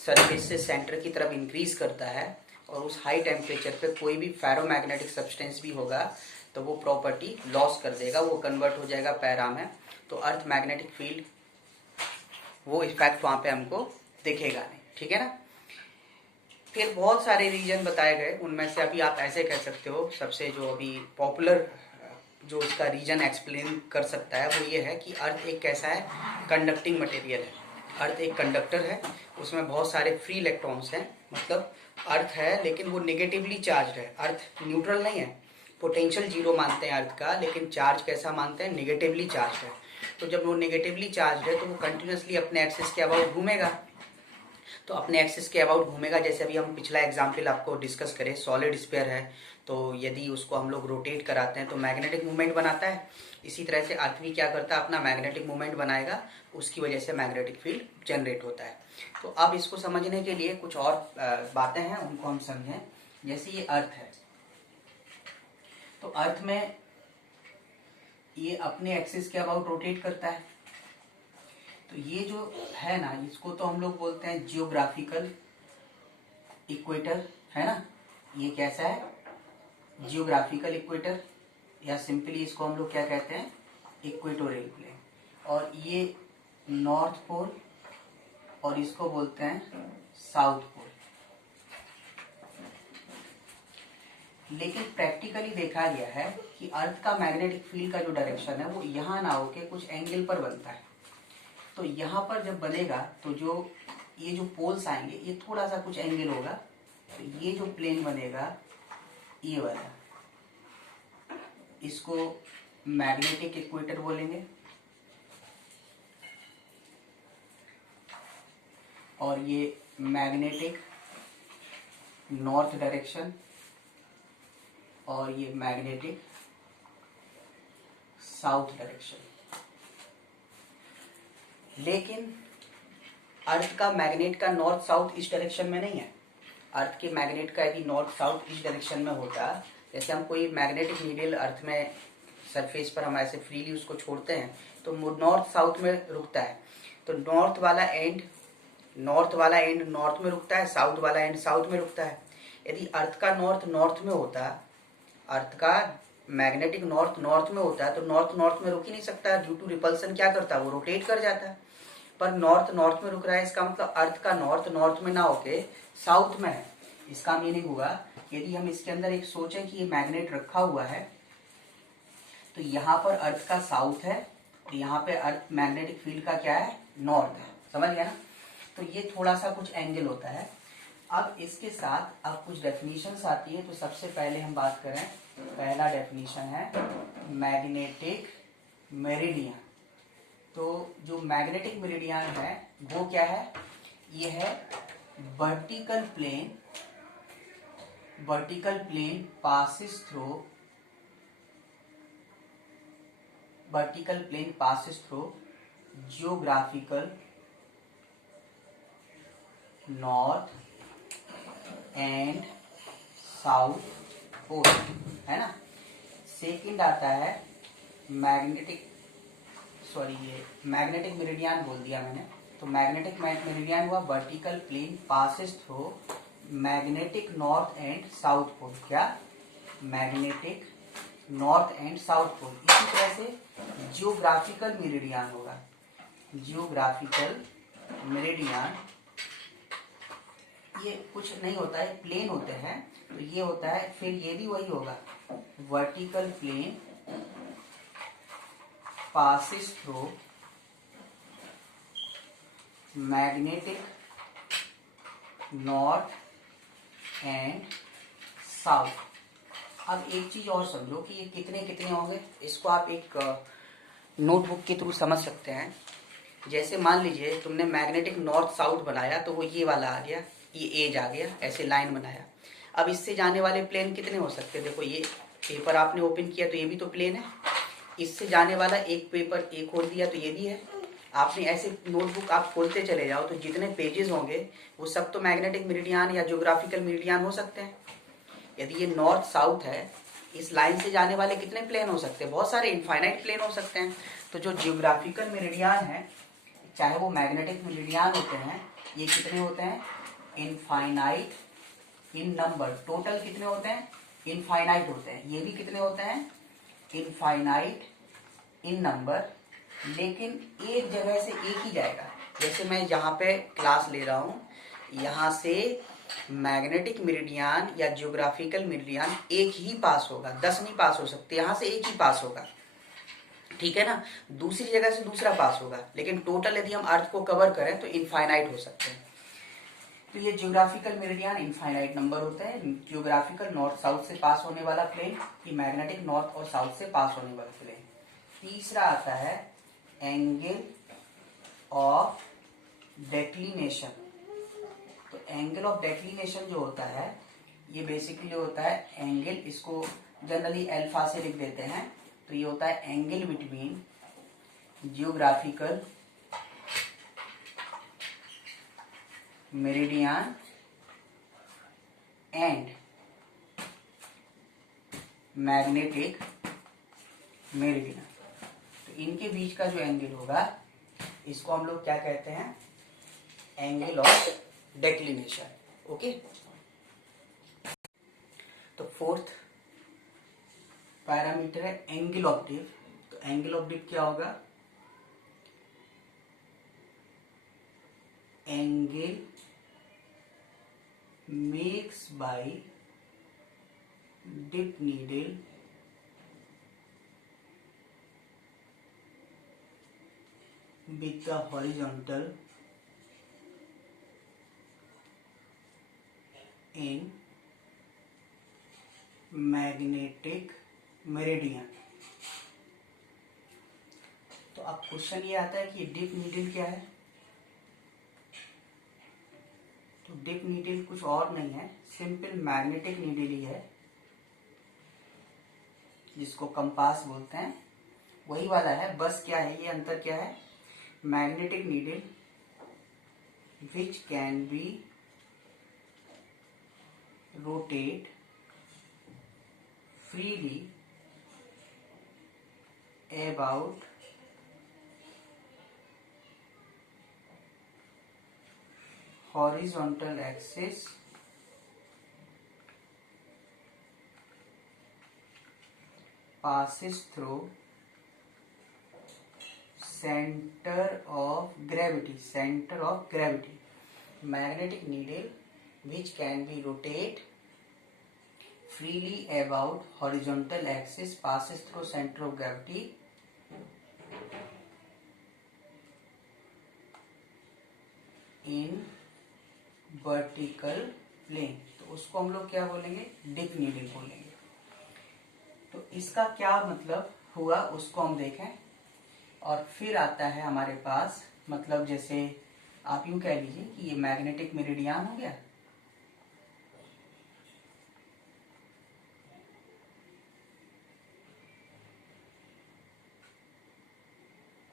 सरफेस से सेंटर की तरफ इंक्रीज करता है। और उस हाई टेम्परेचर पे कोई भी फेरोमैग्नेटिक सब्सटेंस भी होगा तो वो प्रॉपर्टी लॉस कर देगा, वो कन्वर्ट हो जाएगा पैरा में। तो अर्थ मैग्नेटिक फील्ड वो इफेक्ट वहाँ पे हमको दिखेगा नहीं, ठीक है ना। फिर बहुत सारे रीजन बताए गए, उनमें से अभी आप ऐसे कह सकते हो सबसे जो अभी पॉपुलर जो इसका रीजन एक्सप्लेन कर सकता है वो ये है कि अर्थ एक कैसा है, कंडक्टिंग मटेरियल है। अर्थ एक कंडक्टर है, उसमें बहुत सारे फ्री इलेक्ट्रॉन्स हैं। मतलब अर्थ है लेकिन वो नेगेटिवली चार्ज है, अर्थ न्यूट्रल नहीं है। पोटेंशियल जीरो मानते हैं अर्थ का, लेकिन चार्ज कैसा मानते हैं, नेगेटिवली चार्ज है। तो जब वो नेगेटिवली चार्ज है तो वो कंटिन्यूसली अपने एक्सिस के अबाउट घूमेगा। तो अपने एक्सिस के अबाउट घूमेगा। जैसे अभी हम पिछला एग्जाम्पल आपको डिस्कस करें, सॉलिड स्फीयर है तो यदि उसको हम लोग रोटेट कराते हैं तो मैग्नेटिक मूवमेंट बनाता है। इसी तरह से अर्थ भी क्या करता है, अपना मैग्नेटिक मूवमेंट बनाएगा, उसकी वजह से मैग्नेटिक फील्ड जनरेट होता है। तो अब इसको समझने के लिए कुछ और बातें हैं, उनको हम समझें। जैसे ये अर्थ है, तो अर्थ में ये अपने एक्सिस के अबाउट रोटेट करता है। तो ये जो है ना, इसको तो हम लोग बोलते हैं जियोग्राफिकल इक्वेटर, है ना। ये कैसा है, जियोग्राफिकल इक्वेटर, या सिंपली इसको हम लोग क्या कहते हैं, इक्वेटोरियल प्लेन। और ये नॉर्थ पोल और इसको बोलते हैं साउथ पोल। लेकिन प्रैक्टिकली देखा गया है कि अर्थ का मैग्नेटिक फील्ड का जो डायरेक्शन है वो यहाँ ना होके कुछ एंगल पर बनता है। तो यहाँ पर जब बनेगा तो जो ये जो पोल्स आएंगे ये थोड़ा सा कुछ एंगल होगा, तो ये जो प्लेन बनेगा ये वाला, इसको मैग्नेटिक इक्वेटर बोलेंगे। और ये मैग्नेटिक नॉर्थ डायरेक्शन और ये मैग्नेटिक साउथ डायरेक्शन। लेकिन अर्थ का मैग्नेट का नॉर्थ साउथ इस डायरेक्शन में नहीं है। अर्थ के मैग्नेट का यदि नॉर्थ साउथ इस डायरेक्शन में होता, जैसे हम कोई मैग्नेटिक नीडल अर्थ में सरफेस पर हम ऐसे फ्रीली उसको छोड़ते हैं तो नॉर्थ साउथ में रुकता है। तो नॉर्थ वाला एंड नॉर्थ में रुकता है, साउथ वाला एंड साउथ में रुकता है। यदि अर्थ का नॉर्थ नॉर्थ में होता, अर्थ का मैग्नेटिक नॉर्थ में होता है तो नॉर्थ में रुक ही नहीं सकता, ड्यू टू रिपल्सन क्या करता है, वो रोटेट कर जाता है। पर नॉर्थ में रुक रहा है, इसका मतलब अर्थ का नॉर्थ में ना होके साउथ में है। इसका मीनिंग हुआ यदि हम इसके अंदर एक सोचें कि ये मैग्नेट रखा हुआ है तो यहाँ पर अर्थ का साउथ है और यहाँ पे अर्थ मैग्नेटिक फील्ड का क्या है, नॉर्थ है। समझ गया ना। तो ये थोड़ा सा कुछ एंगल होता है। अब इसके साथ अब कुछ डेफिनेशंस आती है। तो सबसे पहले हम बात करें, पहला डेफिनेशन है मैग्नेटिक मेरिडियन। तो जो मैग्नेटिक मेरिडियन है वो क्या है, ये है vertical plane passes through geographical north and south pole, है ना। सेकंड आता है मैग्नेटिक मेरिडियन बोल दिया मैंने। तो मैग्नेटिक मेरिडियन हुआ vertical plane passes through magnetic north and south pole. क्या, magnetic north and south pole. इसी तरह से जियोग्राफिकल मेरिडियन होगा। जियोग्राफिकल मेरिडियन ये कुछ नहीं होता है, प्लेन होते हैं। तो ये होता है, फिर ये भी वही होगा, vertical plane passes through magnetic north and south. अब एक चीज और समझो कि ये कितने कितने होंगे, इसको आप एक नोटबुक के थ्रू समझ सकते हैं। जैसे मान लीजिए तुमने मैग्नेटिक नॉर्थ साउथ बनाया, तो वो ये वाला आ गया, ये एज आ गया, ऐसे लाइन बनाया। अब इससे जाने वाले प्लेन कितने हो सकते हैं, देखो ये पेपर आपने ओपन किया तो ये भी तो प्लेन है। इससे जाने वाला एक पेपर एक खोल दिया तो ये भी है। आपने ऐसे नोटबुक आप खोलते चले जाओ तो जितने पेजेस होंगे वो सब तो मैग्नेटिक मेरिडियन या ज्योग्राफिकल मेरिडियन हो सकते हैं। यदि ये नॉर्थ साउथ है, इस लाइन से जाने वाले कितने प्लेन हो सकते हैं, बहुत सारे इनफाइनाइट प्लेन हो सकते हैं। तो जो जियोग्राफिकल मेरिडियन है, चाहे वो मैग्नेटिक मेरिडियन होते हैं, ये कितने होते हैं, इनफाइनाइट इन नंबर। टोटल कितने होते हैं, इनफाइनाइट होते हैं। ये भी कितने होते हैं, इनफाइनाइट इन नंबर, लेकिन एक जगह से एक ही जाएगा। जैसे मैं यहाँ पे क्लास ले रहा हूँ, यहाँ से मैग्नेटिक मेरिडियन या जियोग्राफिकल मेरिडियन एक ही पास होगा, 10 नहीं पास हो सकते, यहाँ से एक ही पास होगा, ठीक है ना। दूसरी जगह से दूसरा पास होगा, लेकिन टोटल यदि हम अर्थ को कवर करें तो इनफाइनाइट हो सकते हैं। तो ये जियोग्राफिकल मेरिडियन इनफाइनाइट नंबर होता है। जियोग्राफिकल नॉर्थ साउथ से पास होने वाला प्लेन, ये मैग्नेटिक नॉर्थ और साउथ से पास होने वाला प्लेन। तीसरा आता है एंगल ऑफ डेक्लिनेशन। तो एंगल ऑफ डेक्लिनेशन जो होता है, ये बेसिकली होता है एंगल, इसको जनरली अल्फा से लिख देते हैं। तो ये होता है angle between geographical meridian and magnetic meridian. तो इनके बीच का जो एंगल होगा, इसको हम लोग क्या कहते हैं, एंगल ऑफ डेक्लिनेशन। ओके। तो फोर्थ पैरामीटर है एंगल ऑफ डिप। तो एंगल ऑफ डिप क्या होगा, angle makes by dip needle with the horizontal in magnetic meridian। तो अब क्वेश्चन ये आता है कि डिप नीडल क्या है। तो डिप नीडल कुछ और नहीं है, सिंपल मैग्नेटिक नीडल ही है, जिसको कंपास बोलते हैं, वही वाला है। बस क्या है, ये अंतर क्या है, magnetic needle which can be rotate freely about horizontal axis passes through center of gravity। magnetic needle which can be rotate freely about horizontal axis passes through center of gravity in vertical plane, तो उसको हम लोग क्या बोलेंगे, dip needle बोलेंगे। तो इसका क्या मतलब हुआ उसको हम देखें। और फिर आता है हमारे पास, मतलब जैसे आप यूं कह लीजिए कि ये मैग्नेटिक मेरिडियन हो गया,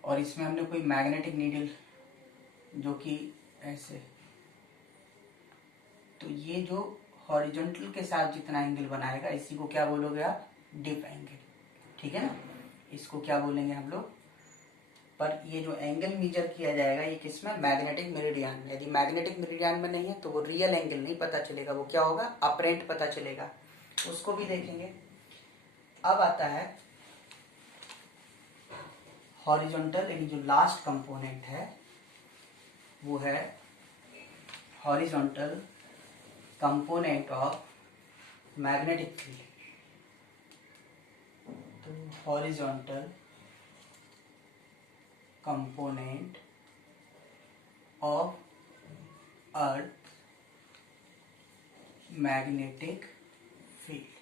और इसमें हमने कोई मैग्नेटिक नीडल जो कि ऐसे, तो ये जो हॉरिजॉन्टल के साथ जितना एंगल बनाएगा इसी को क्या बोलोगे आप, डिप एंगल, ठीक है ना। इसको क्या बोलेंगे हम लोग। पर ये जो एंगल मेजर किया जाएगा ये किसमें, मैग्नेटिक मेरिडियन में। यदि मैग्नेटिक मेरिडियन में नहीं है तो वो रियल एंगल नहीं पता चलेगा, वो क्या होगा, अपरेंट पता चलेगा, उसको भी देखेंगे। अब आता है हॉरिजॉन्टल, यानी जो लास्ट कंपोनेंट है वो है horizontal component of magnetic field. तो horizontal component of earth magnetic field.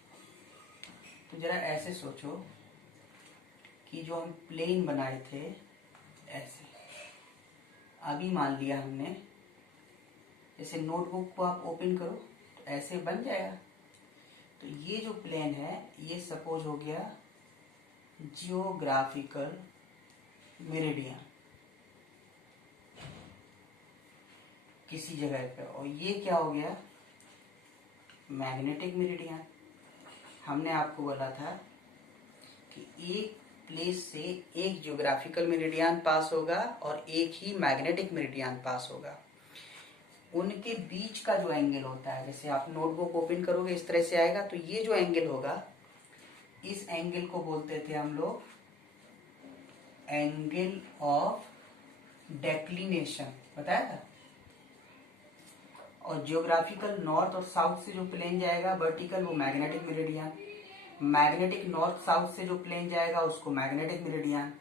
तो जरा ऐसे सोचो कि जो हम प्लेन बनाए थे ऐसे, अभी मान लिया हमने, जैसे नोटबुक को आप ओपन करो तो ऐसे बन जाएगा। तो ये जो प्लेन है ये सपोज हो गया जियोग्राफिकल मेरिडियन किसी जगह पे, और ये क्या हो गया, मैग्नेटिक मेरिडियन। हमने आपको बोला था कि एक प्लेस से एक जियोग्राफिकल मेरिडियन पास होगा और एक ही मैग्नेटिक मेरिडियन पास होगा। उनके बीच का जो एंगल होता है, जैसे आप नोटबुक ओपन करोगे इस तरह से आएगा, तो ये जो एंगल होगा इस एंगल को बोलते थे हम लोग एंगल ऑफ डेक्लिनेशन, बताया था। और जियोग्राफिकल नॉर्थ और साउथ से जो प्लेन जाएगा वर्टिकल, वो magnetic meridian. Magnetic north south से जो प्लेन जाएगा उसको मैग्नेटिक मेरिडियन,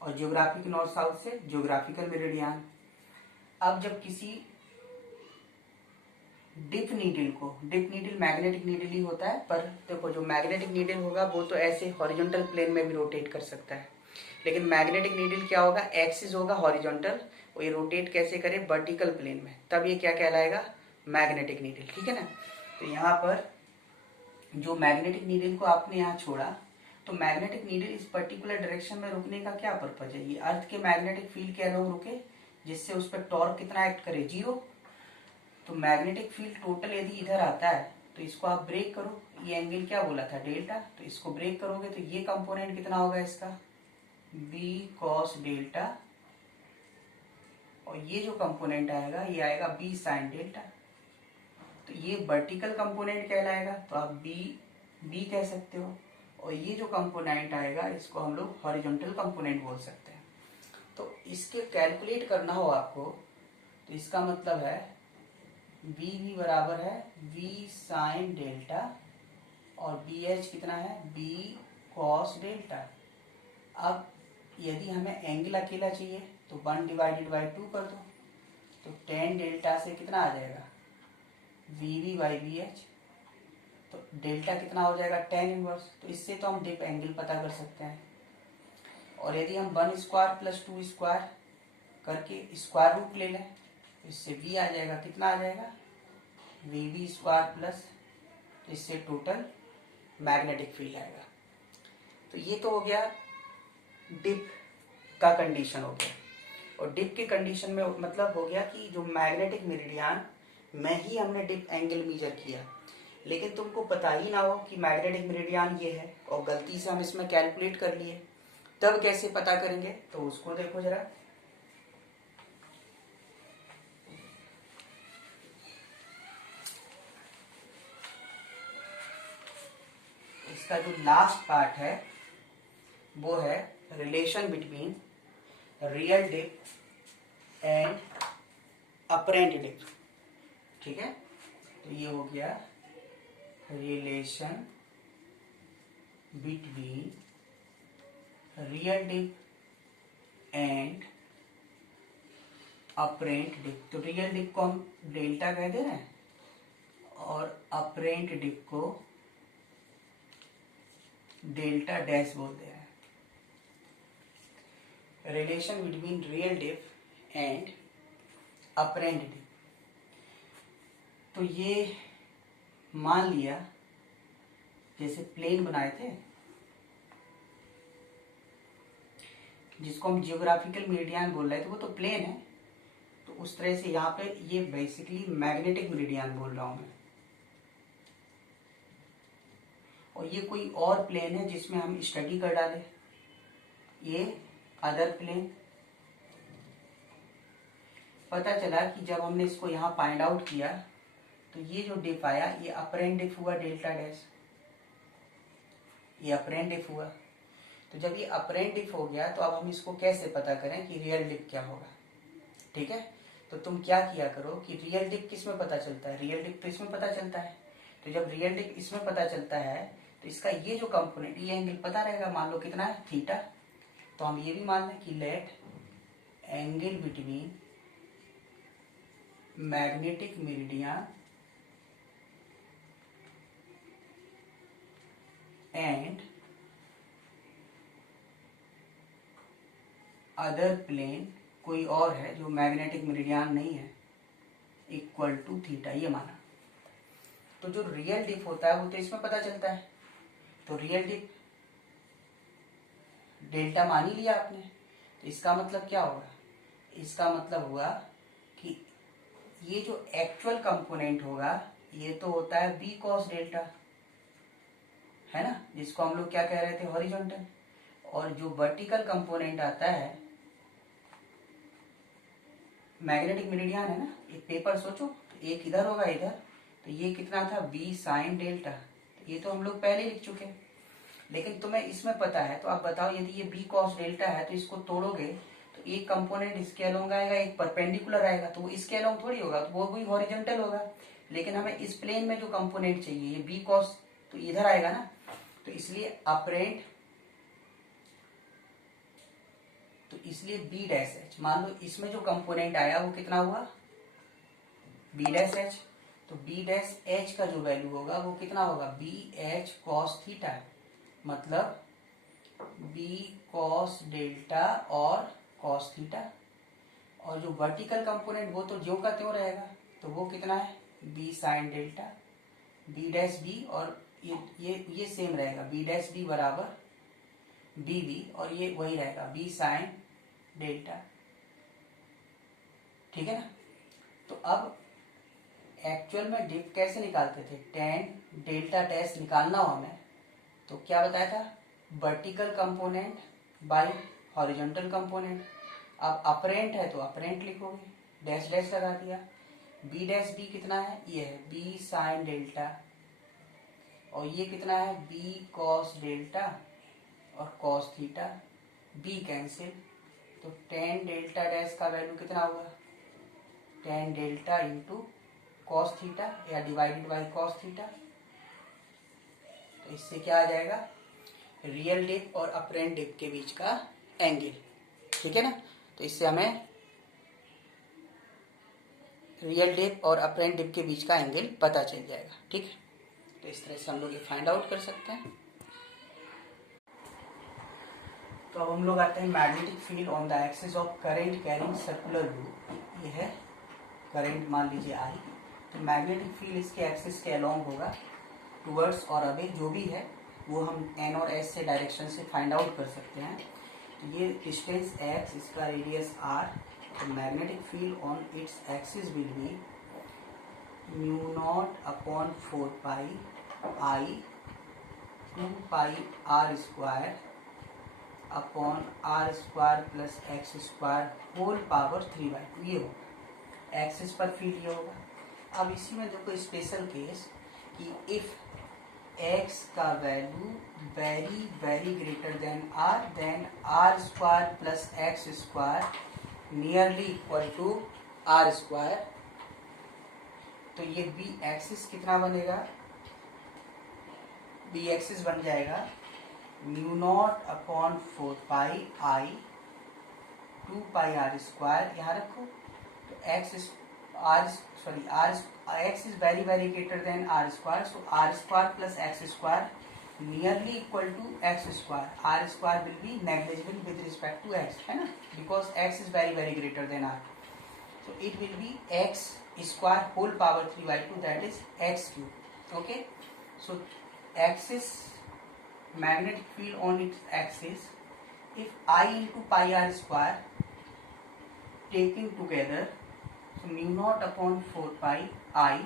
और जियोग्राफिक नॉर्थ साउथ से जियोग्राफिकल मेरिडियन। अब जब किसी डिप नीडल को, डिप नीडल मैग्नेटिक नीडल ही होता है, पर देखो जो मैग्नेटिक नीडल होगा वो तो ऐसे हॉरिजॉन्टल प्लेन में भी रोटेट कर सकता है, लेकिन मैग्नेटिक नीडल क्या होगा, एक्सिस होगा हॉरिजॉन्टल, और ये रोटेट कैसे करे, वर्टिकल प्लेन में, तब ये क्या कहलाएगा, मैग्नेटिक नीडल, ठीक है ना। तो यहाँ पर जो मैग्नेटिक नीडल को आपने यहाँ छोड़ा, तो मैग्नेटिक नीडल इस पर्टिकुलर डायरेक्शन में रुकने का क्या पर्पज है, ये अर्थ के मैग्नेटिक फील्ड के अलोंग रुके, जिससे उस पर टॉर्क कितना एक्ट करे, 0। तो मैग्नेटिक फील्ड टोटल यदि इधर आता है तो इसको आप ब्रेक करो, ये एंगल क्या बोला था, डेल्टा, तो इसको ब्रेक करोगे तो ये कंपोनेंट कितना होगा इसका, बी कॉस डेल्टा, और ये जो कंपोनेंट आएगा ये आएगा बी साइन डेल्टा। तो ये वर्टिकल कंपोनेंट कहलाएगा, तो आप बी कह सकते हो, और ये जो कंपोनेंट आएगा इसको हम लोग हॉरिजॉन्टल कंपोनेंट बोल सकते हैं। तो इसके कैलकुलेट करना हो आपको, तो इसका मतलब है बी भी बराबर है बी साइन डेल्टा, और बी एच कितना है, बी कॉस डेल्टा। अब यदि हमें एंगल अकेला चाहिए तो 1 डिवाइडेड बाई 2 कर दो, तो tan डेल्टा से कितना आ जाएगा, V B by B H, तो डेल्टा कितना हो जाएगा, tan इनवर्स। तो इससे तो हम डिप एंगल पता कर सकते हैं। और यदि हम 1 स्क्वायर प्लस 2 स्क्वायर करके स्क्वायर रूट ले लें तो इससे v आ जाएगा, कितना आ जाएगा, वी बी स्क्वायर प्लस, तो इससे टोटल मैग्नेटिक फील्ड आएगा। तो ये तो हो गया डिप का कंडीशन हो गया। और डिप के कंडीशन में मतलब हो गया कि जो मैग्नेटिक मेरिडियन में ही हमने डिप एंगल मेजर किया, लेकिन तुमको पता ही ना हो कि मैग्नेटिक मेरिडियन ये है और गलती से हम इसमें कैलकुलेट कर लिए, तब कैसे पता करेंगे, तो उसको देखो जरा। इसका जो लास्ट पार्ट है वो है relation between real dip and apparent dip, ठीक है। तो ये हो गया relation between real dip and apparent dip. तो रियल डिप को हम डेल्टा कह दे रहे हैं, और अपरेंट डिप को डेल्टा डैश बोलते हैं। Relation between real dip and apparent dip. तो ये मान लिया जैसे प्लेन बनाए थे जिसको हम जियोग्राफिकल मेरिडियन बोल रहे थे, वो तो प्लेन है। तो उस तरह से यहाँ पे ये बेसिकली मैग्नेटिक मेरिडियन बोल रहा हूं मैं, और ये कोई और प्लेन है जिसमें हम स्टडी कर डाले, ये अदर प्लेन। पता चला कि जब हमने इसको यहाँ फाइंड आउट किया तो ये जो डिप आया ये अपरेंट डिप हुआ डेल्टा डैश, ये अपरेंट डिप हुआ। तो जब ये अपरेंट डिप हो गया तो अब हम इसको कैसे पता करें कि रियल डिप क्या होगा। ठीक है, तो तुम क्या किया करो कि रियल डिप किस में पता चलता है, रियल डिप तो इसमें पता चलता है। तो जब रियल डिप इसमें पता चलता है तो इसका ये जो कंपोनेंट, ये एंगल पता रहेगा, मान लो कितना है, थीटा। तो हम ये भी मान लें कि let angle between magnetic meridian and other plane, कोई और है जो मैग्नेटिक मेरिडियन नहीं है, इक्वल टू थीटा, ये माना। तो जो रियल डिप होता है वो तो इसमें पता चलता है। तो रियल डिप डेल्टा मान ही लिया आपने, तो इसका मतलब क्या होगा, इसका मतलब हुआ कि ये जो एक्चुअल कंपोनेंट होगा ये तो होता है बी कॉस डेल्टा, है ना, जिसको हम लोग क्या कह रहे थे, हॉरिजॉन्टल। और जो वर्टिकल कंपोनेंट आता है मैग्नेटिक मेरिडियन है ना, एक पेपर सोचो, एक इधर होगा इधर, तो ये कितना था, बी साइन डेल्टा। तो ये तो हम लोग पहले लिख चुके, लेकिन तुम्हें इसमें पता है। तो आप बताओ, यदि ये बी कॉस डेल्टा है तो इसको तोड़ोगे तो एक कंपोनेंट इसके अलोंग आएगा, एक परपेंडिकुलर आएगा, तो वो इसके अलोंग थोड़ी होगा, तो वो भी हॉरिजॉन्टल होगा। लेकिन हमें इस प्लेन में जो कंपोनेंट चाहिए, ये बी कॉस तो इधर आएगा ना, तो इसलिए अपरेंट, तो इसलिए बी डैश एच, मान लो इसमें जो कंपोनेंट आया वो कितना हुआ, बी डैश एच। तो बी डैश एच का जो वैल्यू होगा वो कितना होगा, बी एच कॉस थीटा, मतलब बी कॉस डेल्टा और कॉस थीटा। और जो वर्टिकल कंपोनेंट वो तो ज्यों का त्यों रहेगा, तो वो कितना है, B sine delta, B dash B, और ये सेम रहेगा, बी डैश बी बराबर बी बी, और ये वही रहेगा बी साइन डेल्टा। ठीक है ना। तो अब एक्चुअल में डिप कैसे निकालते थे, टेन डेल्टा डैश निकालना हो हमें, तो क्या बताया था, vertical component bye horizontal component. अब अपरेंट है तो अपरेंट लिखोगे, डैश डैश लगा दिया। बी डैश बी कितना है, ये है बी साइन डेल्टा, और ये कितना है, बी कॉस डेल्टा और कॉस थीटा, बी कैंसिल, तो टेन डेल्टा डैश का वैल्यू कितना हुआ, tan delta into cos theta या डिवाइडेड बाई कॉस थीटा। तो इससे क्या आ जाएगा, रियल डिप और अपरेंट डिप के बीच का एंगल। ठीक है ना। तो इससे हमें रियल डिप और अपरेंट डिप के बीच का एंगल पता चल जाएगा। ठीक है, तो इस तरह से हम लोग ये फाइंड आउट कर सकते हैं। तो अब हम लोग आते हैं magnetic field on the axis of current carrying circular loop. ये है करंट, मान लीजिए आई, तो मैग्नेटिक फील्ड इसके एक्सिस के अलोंग होगा, टुवर्ड्स और अवे, जो भी है वो हम एन और एस से डायरेक्शन से फाइंड आउट कर सकते हैं। तो ये डिस्टेंस एक्स, इसका रेडियस आर, तो magnetic field on its axis will be mu naught upon 4 pi I 2 pi are square upon r square plus x square whole power 3/2। ये होगा एक्सिस पर फील्ड, ये होगा। अब इसी में देखो स्पेशल केस कि इफ एक्स का value very very greater than r square plus x square nearly equal to r square, तो ये बी एक्सिस कितना बनेगा, बी एक्सिस बन जाएगा mu naught upon 4 pi I 2 pi are square, यहाँ रखो, तो x x is very greater than r square, so r square plus x square nearly equal to x square. R square will be negligible with respect to x, है ना, because x is very greater than r. So it will be x square whole power 3/2, that is x cube. Okay, so axis, magnetic field on its axis, if I into pi r square taken together, so mu naught upon 4 pi I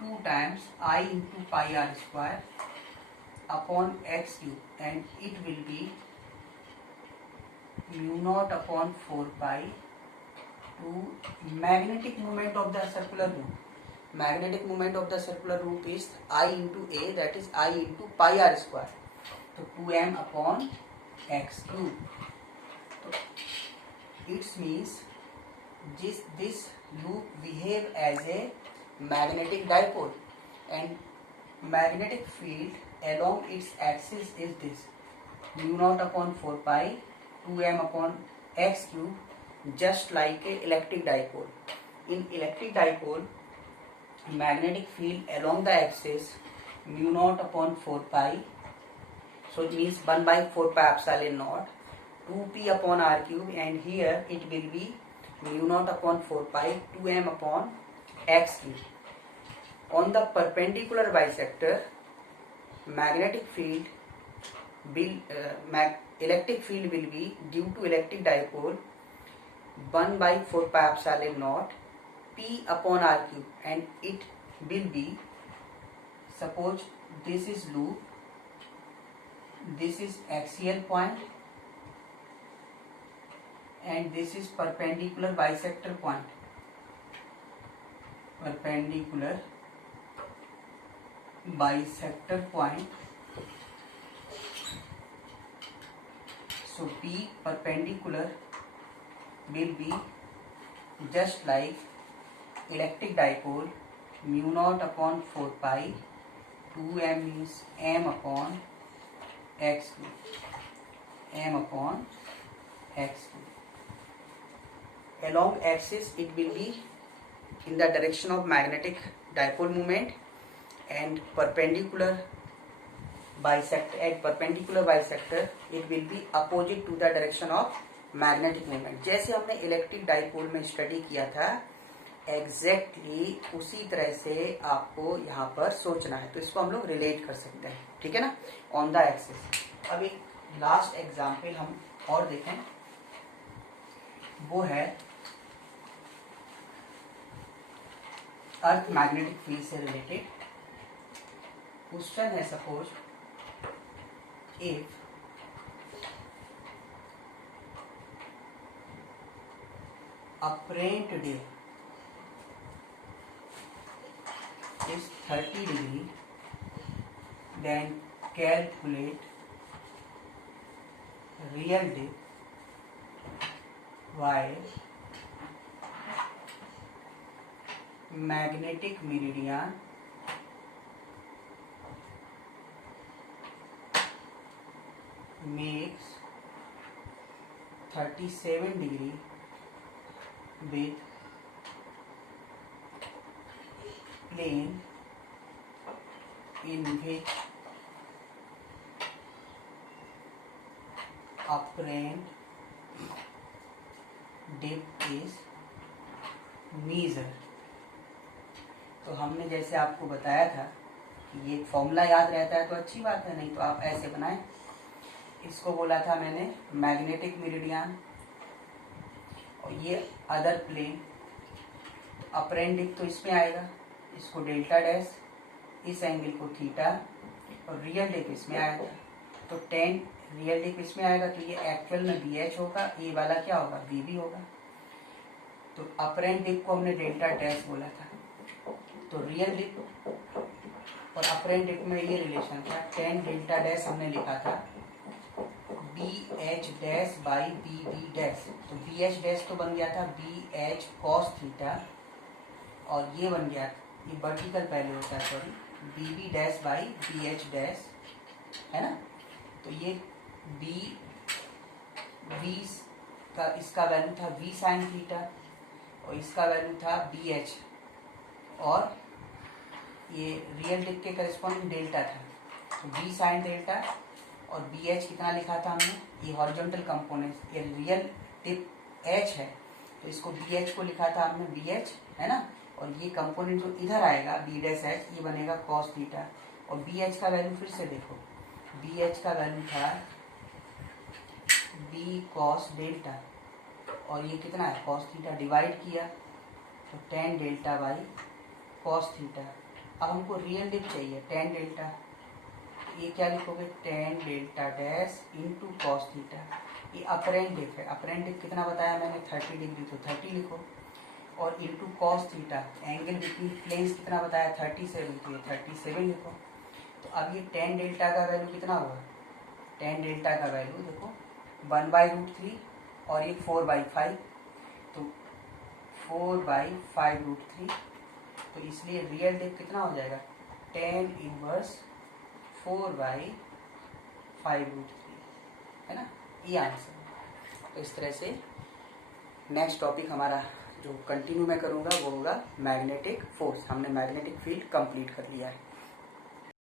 2 times I into pi r square upon x cube, and it will be mu naught upon 4 pi to magnetic moment of the circular loop. Magnetic moment of the circular loop is I into A, that is I into pi r square. So 2m upon x cube. So it means this loop behave as a magnetic dipole, and magnetic field along its axis is this mu naught upon 4 pi 2m upon x cube, just like a electric dipole. In electric dipole, magnetic field along the axis mu naught upon 4 pi, so it means 1 by 4 pi epsilon naught 2p upon r cube, and here it will be mu naught upon 4 pi 2m upon x cube. On the perpendicular bisector, magnetic field will electric field will be, due to electric dipole, 1 by 4 pi epsilon naught p upon r cube, and it will be, suppose this is loop, this is axial point, and this is perpendicular bisector point. Perpendicular bisector point. So P perpendicular will be just like electric dipole, mu naught upon 4 pi 2m is m upon x cube, m upon x cube. Along axis it will be in the direction of magnetic dipole moment, and perpendicular bisector, at perpendicular bisector it will be opposite to the direction of magnetic moment. जैसे हमने electric dipole में study किया था, exactly उसी तरह से आपको यहाँ पर सोचना है, तो इसको हम लोग रिलेट कर सकते हैं, ठीक है ना, ऑन द एक्सिस. अब एक लास्ट एग्जाम्पल हम और देखें, वो है अर्थ मैग्नेटिक फील्ड से रिलेटेड. क्वेश्चन है, suppose if apparent day is 30 degree, then calculate real day while magnetic meridian makes 37 degree with plane in which apparent depth is measured. तो हमने जैसे आपको बताया था कि ये फॉर्मूला याद रहता है तो अच्छी बात है, नहीं तो आप ऐसे बनाएं. इसको बोला था मैंने मैग्नेटिक मेरिडियन, और ये अदर प्लेन, अपरेंट डिप तो इसमें आएगा, इसको डेल्टा डैश, इस एंगल को थीटा, और रियल डिप इसमें आएगा, तो टेन रियल डिप इसमें आएगा, तो ये एक्चुअल में बी एच होगा, ये वाला क्या होगा, बी बी होगा. तो अपरेंट डिप को हमने डेल्टा डैश बोला था, तो रियल डिप और अपरेंट डिप में ये रिलेशन था, टेन डेल्टा डैश हमने लिखा था B H dash by B B dash. तो बी एच डैश तो बन गया था बी एच कॉस थीटा, और ये बन गया, ये वर्टिकल पहले होता है, sorry, B B dash by B H dash, है ना. तो ये बी का इसका वैल्यू था वी साइन थीटा, और इसका वैल्यू था BH, और ये रियल डिप के करेस्पॉन्डिंग डेल्टा था, तो B साइन डेल्टा, और BH कितना लिखा था हमने, ये हॉरिजॉन्टल कंपोनेंट, ये रियल डिप H है तो इसको BH को लिखा था हमने BH, है ना, और ये कंपोनेंट जो इधर आएगा B' H, ये बनेगा cos थीटा, और BH का वैल्यू फिर से देखो, BH का वैल्यू था B cos डेल्टा, और ये कितना है cos थीटा, डिवाइड किया तो tan delta by cos theta. अब हमको रियल डिप चाहिए tan डेल्टा, ये क्या लिखोगे, tan delta dash into cos theta, ये अपरेंट डिप है, अपरेंट डिप कितना बताया मैंने 30 डिग्री, तो 30 लिखो, और into cos theta, angle between planes कितना बताया 37, तो ये 37 लिखो। तो अब ये tan डेल्टा का वैल्यू कितना हुआ, tan डेल्टा का वैल्यू देखो 1/√3, और ये 4/5, तो 4/5√3, तो इसलिए रियल डिप कितना हो जाएगा, tan इनवर्स 4/5√3, है ना, ये आंसर। तो इस तरह से नेक्स्ट टॉपिक हमारा जो कंटिन्यू मैं करूँगा वो होगा मैग्नेटिक फोर्स। हमने मैग्नेटिक फील्ड कंप्लीट कर लिया है।